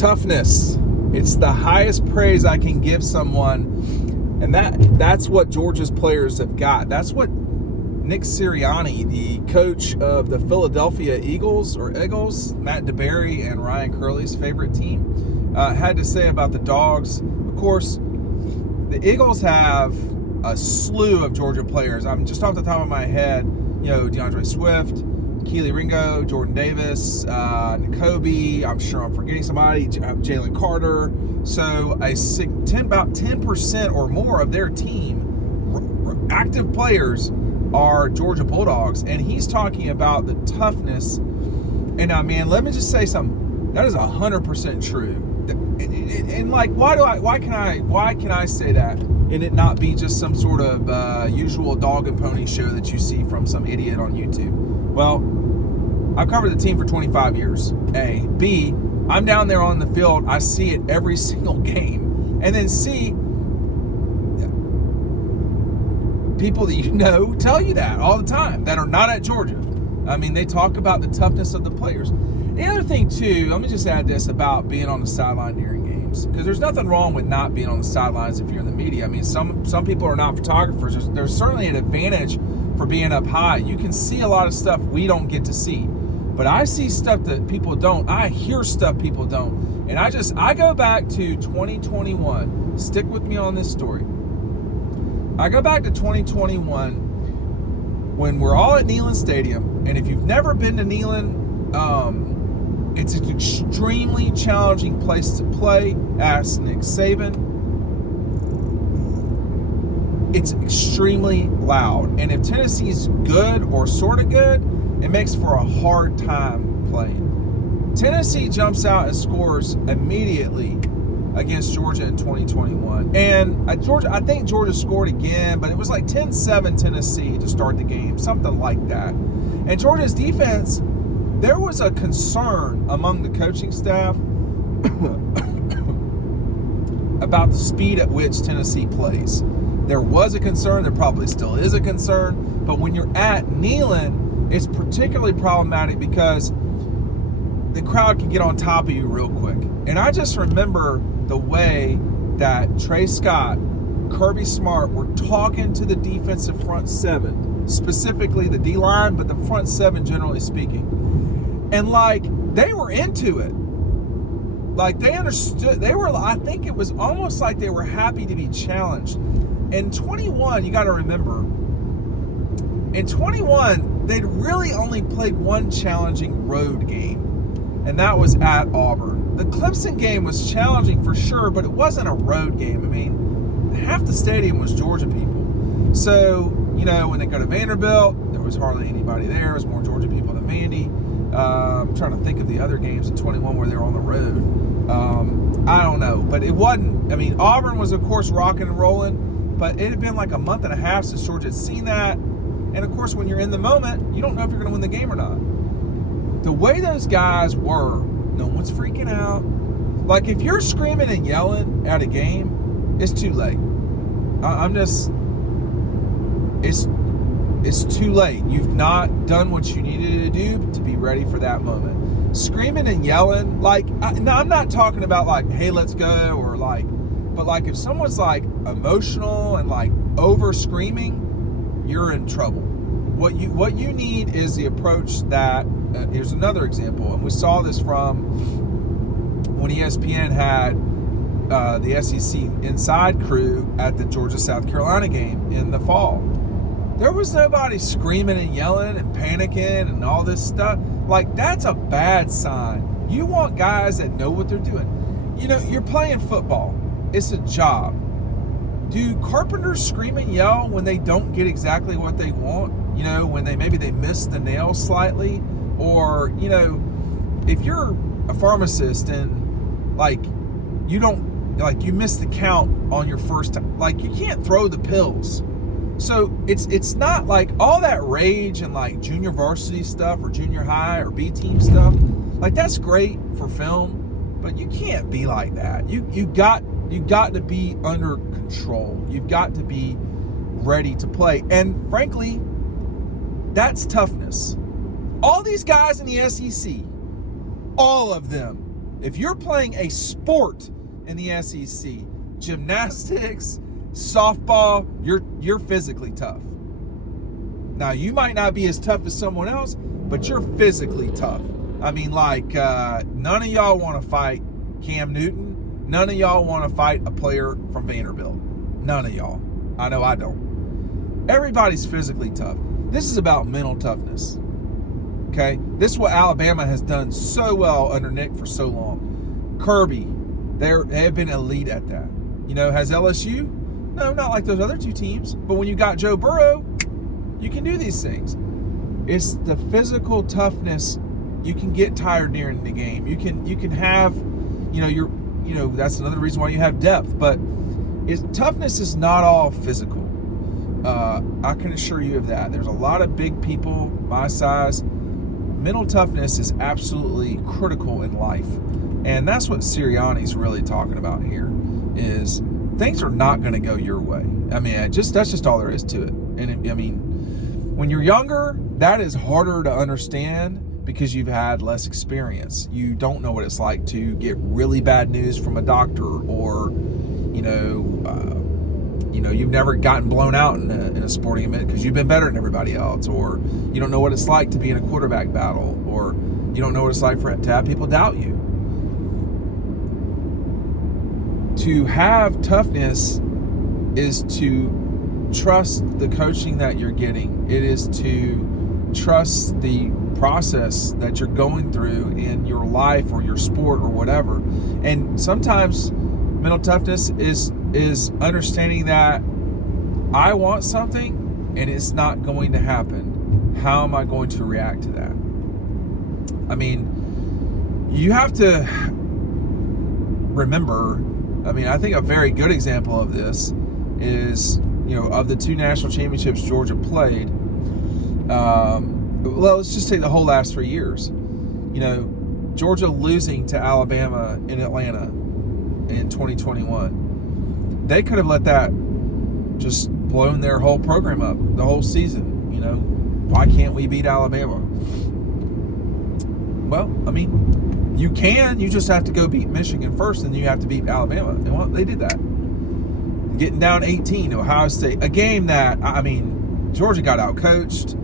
Toughness. It's the highest praise I can give someone, and that's what Georgia's players have got. That's what Nick Sirianni, the coach of the Philadelphia Eagles, Matt DeBerry and Ryan Curley's favorite team, had to say about the Dogs. Of course, the Eagles have a slew of Georgia players. I'm just off the top of my head, DeAndre Swift, Keely Ringo, Jordan Davis, Kobe. I'm sure I'm forgetting somebody. Jalen Carter. So about 10% or more of their team, active players, are Georgia Bulldogs. And he's talking about the toughness. And now, man, let me just say something. That is 100% true. And like, why can I say that and it not be just some sort of usual dog and pony show that you see from some idiot on YouTube? Well, I've covered the team for 25 years, A. B, I'm down there on the field. I see it every single game. And then C, people that you know tell you that all the time that are not at Georgia. I mean, they talk about the toughness of the players. The other thing, too, let me just add this about being on the sideline during games, because there's nothing wrong with not being on the sidelines if you're in the media. I mean, some people are not photographers. There's certainly an advantage for being up high. You can see a lot of stuff we don't get to see. But I see stuff that people don't. I hear stuff people don't. And I go back to 2021. Stick with me on this story. I go back to 2021 when we're all at Neyland Stadium. And if you've never been to Neyland, it's an extremely challenging place to play. Ask Nick Saban. It's extremely loud. And if Tennessee's good or sort of good, it makes for a hard time playing. Tennessee jumps out and scores immediately against Georgia in 2021. And I think Georgia scored again, but it was like 10-7 Tennessee to start the game, something like that. And Georgia's defense, there was a concern among the coaching staff about the speed at which Tennessee plays. There was a concern, there probably still is a concern, but when you're at Neyland, it's particularly problematic because the crowd can get on top of you real quick. And I just remember the way that Trey Scott, Kirby Smart were talking to the defensive front seven, specifically the D-line, but the front seven generally speaking. And like, they were into it. Like, they understood. I think it was almost like they were happy to be challenged. In 21, you got to remember, in 21, they'd really only played one challenging road game, and that was at Auburn. The Clemson game was challenging for sure, but it wasn't a road game. I mean, half the stadium was Georgia people. So, when they go to Vanderbilt, there was hardly anybody there. It was more Georgia people than Vandy. I'm trying to think of the other games in 21 where they were on the road. I don't know, but it wasn't. I mean, Auburn was, of course, rocking and rolling, but it had been like a month and a half since Georgia had seen that. And, of course, when you're in the moment, you don't know if you're going to win the game or not. The way those guys were, no one's freaking out. Like, if you're screaming and yelling at a game, it's too late. It's too late. You've not done what you needed to do to be ready for that moment. Screaming and yelling, I'm not talking about like, hey, let's go, or like, but like if someone's like emotional and like over screaming, you're in trouble. What you need is the approach that, here's another example, and we saw this from when ESPN had the SEC Inside crew at the Georgia-South Carolina game in the fall. There was nobody screaming and yelling and panicking and all this stuff. Like, that's a bad sign. You want guys that know what they're doing. You're playing football. It's a job. Do carpenters scream and yell when they don't get exactly what they want? When they miss the nail slightly? Or, if you're a pharmacist and, you miss the count on your first time, you can't throw the pills. So it's not like all that rage and like junior varsity stuff or junior high or B team stuff. Like, that's great for film, but you can't be like that. You got to be under control. You've got to be ready to play. And frankly, that's toughness. All these guys in the SEC, all of them, If you're playing a sport in the SEC, gymnastics, softball, you're physically tough. Now, you might not be as tough as someone else, but you're physically tough. I mean, like, none of y'all want to fight Cam Newton. None of y'all want to fight a player from Vanderbilt. None of y'all. I know I don't. Everybody's physically tough. This is about mental toughness. Okay? This is what Alabama has done so well under Nick for so long. Kirby, they have been elite at that. You know, has LSU? No, not like those other two teams. But when you got Joe Burrow, you can do these things. It's the physical toughness. You can get tired during the game. You can have, that's another reason why you have depth. But toughness is not all physical. I can assure you of that. There's a lot of big people my size. Mental toughness is absolutely critical in life. And that's what Sirianni's really talking about here, is things are not going to go your way. I mean, that's just all there is to it. And when you're younger, that is harder to understand because you've had less experience. You don't know what it's like to get really bad news from a doctor, or you've never gotten blown out in a sporting event because you've been better than everybody else, or you don't know what it's like to be in a quarterback battle, or you don't know what it's like to have people doubt you. To have toughness is to trust the coaching that you're getting. It is to trust the process that you're going through in your life or your sport or whatever. And sometimes mental toughness is understanding that I want something and it's not going to happen. How am I going to react to that? I mean, you have to remember, I think a very good example of this is, of the two national championships Georgia played, let's just take the whole last 3 years. Georgia losing to Alabama in Atlanta in 2021. They could have let that just blown their whole program up, the whole season. Why can't we beat Alabama? Well, you can. You just have to go beat Michigan first, and then you have to beat Alabama. And well, they did that. Getting down 18 to Ohio State. A game that, Georgia got out-coached.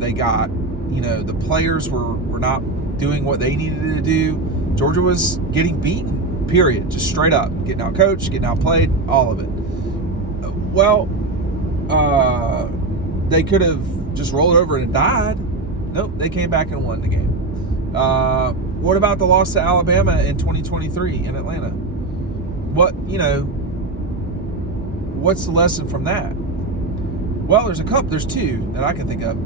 They got, the players were not doing what they needed to do. Georgia was getting beaten, period. Just straight up. Getting out-coached, getting out-played, all of it. Well, they could have just rolled over and died. Nope, they came back and won the game. What about the loss to Alabama in 2023 in Atlanta? What's the lesson from that? Well, there's two that I can think of.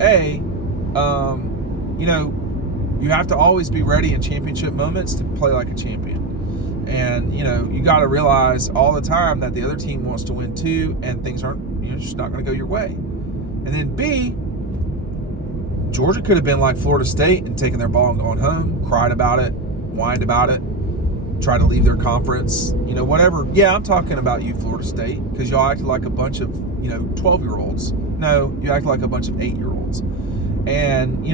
You have to always be ready in championship moments to play like a champion. And, you got to realize all the time that the other team wants to win too, and things aren't, just not going to go your way. And then B, Georgia could have been like Florida State and taken their ball and gone home, cried about it, whined about it, tried to leave their conference, whatever. Yeah, I'm talking about you, Florida State, because y'all acted like a bunch of, 12-year-olds. No, you acted like a bunch of 8-year-olds. And,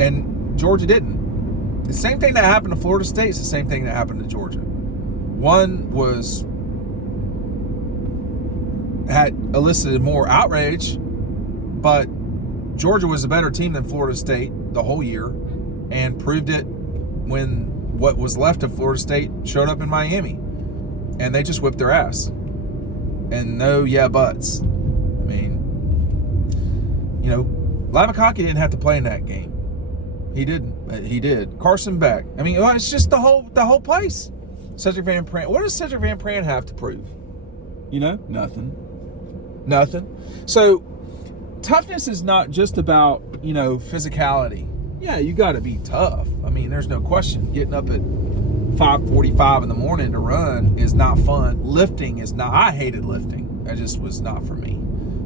and Georgia didn't. The same thing that happened to Florida State is the same thing that happened to Georgia. One had elicited more outrage, but Georgia was a better team than Florida State the whole year, and proved it when what was left of Florida State showed up in Miami, and they just whipped their ass. And no yeah buts. Lavakaki didn't have to play in that game. He didn't, but he did. Carson Beck. It's just the whole place. Cedric Van Pran. What does Cedric Van Pran have to prove? Nothing. So toughness is not just about, physicality. Yeah, you got to be tough. There's no question. Getting up at 5:45 in the morning to run is not fun. Lifting is not. I hated lifting. That just was not for me.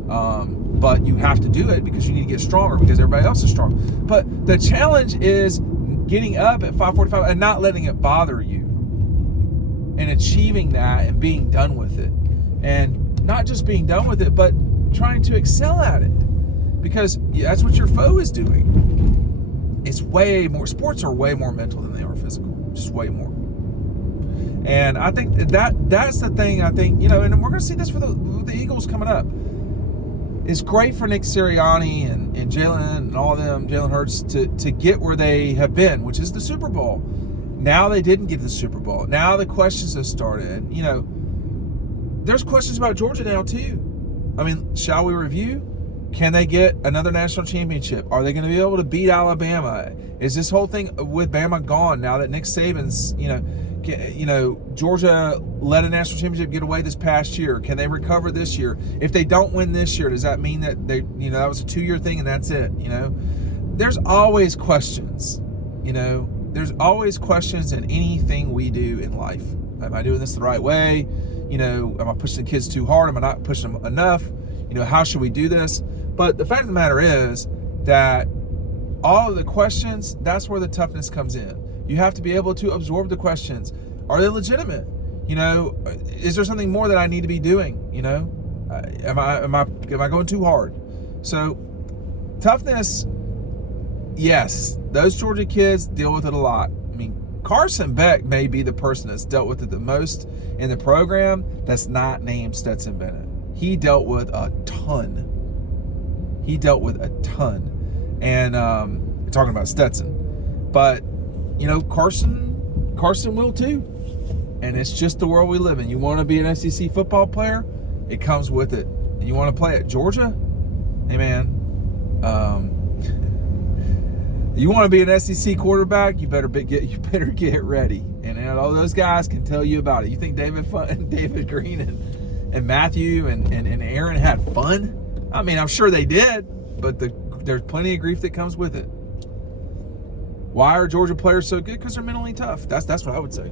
But you have to do it because you need to get stronger because everybody else is strong. But the challenge is getting up at 5:45 and not letting it bother you, and achieving that and being done with it. And not just being done with it, but trying to excel at it, because that's what your foe is doing. Sports are way more mental than they are physical. just way more. And I think that's the thing. I think, and we're going to see this with the Eagles coming up. It's great for Nick Sirianni and Jalen and all of them, Jalen Hurts, to get where they have been, which is the Super Bowl. Now they didn't get to the Super Bowl. Now the questions have started. There's questions about Georgia now too. I mean, shall we review? Can they get another national championship? Are they going to be able to beat Alabama? Is this whole thing with Bama gone now that Nick Saban's, Georgia let a national championship get away this past year? Can they recover this year? If they don't win this year, does that mean that that was a 2-year thing and that's it? There's always questions. There's always questions in anything we do in life. Am I doing this the right way? Am I pushing the kids too hard? Am I not pushing them enough? How should we do this? But the fact of the matter is that all of the questions, that's where the toughness comes in. You have to be able to absorb the questions. Are they legitimate? Is there something more that I need to be doing? Am I going too hard? So toughness, yes, those Georgia kids deal with it a lot. I mean, Carson Beck may be the person that's dealt with it the most in the program that's not named Stetson Bennett. He dealt with a ton. And talking about Stetson. But, Carson will too. And it's just the world we live in. You want to be an SEC football player? It comes with it. And you want to play at Georgia? Hey, man. You want to be an SEC quarterback? You better get ready. And all those guys can tell you about it. You think David Green and Matthew and Aaron had fun? I mean, I'm sure they did, but there's plenty of grief that comes with it. Why are Georgia players so good? Because they're mentally tough. That's what I would say.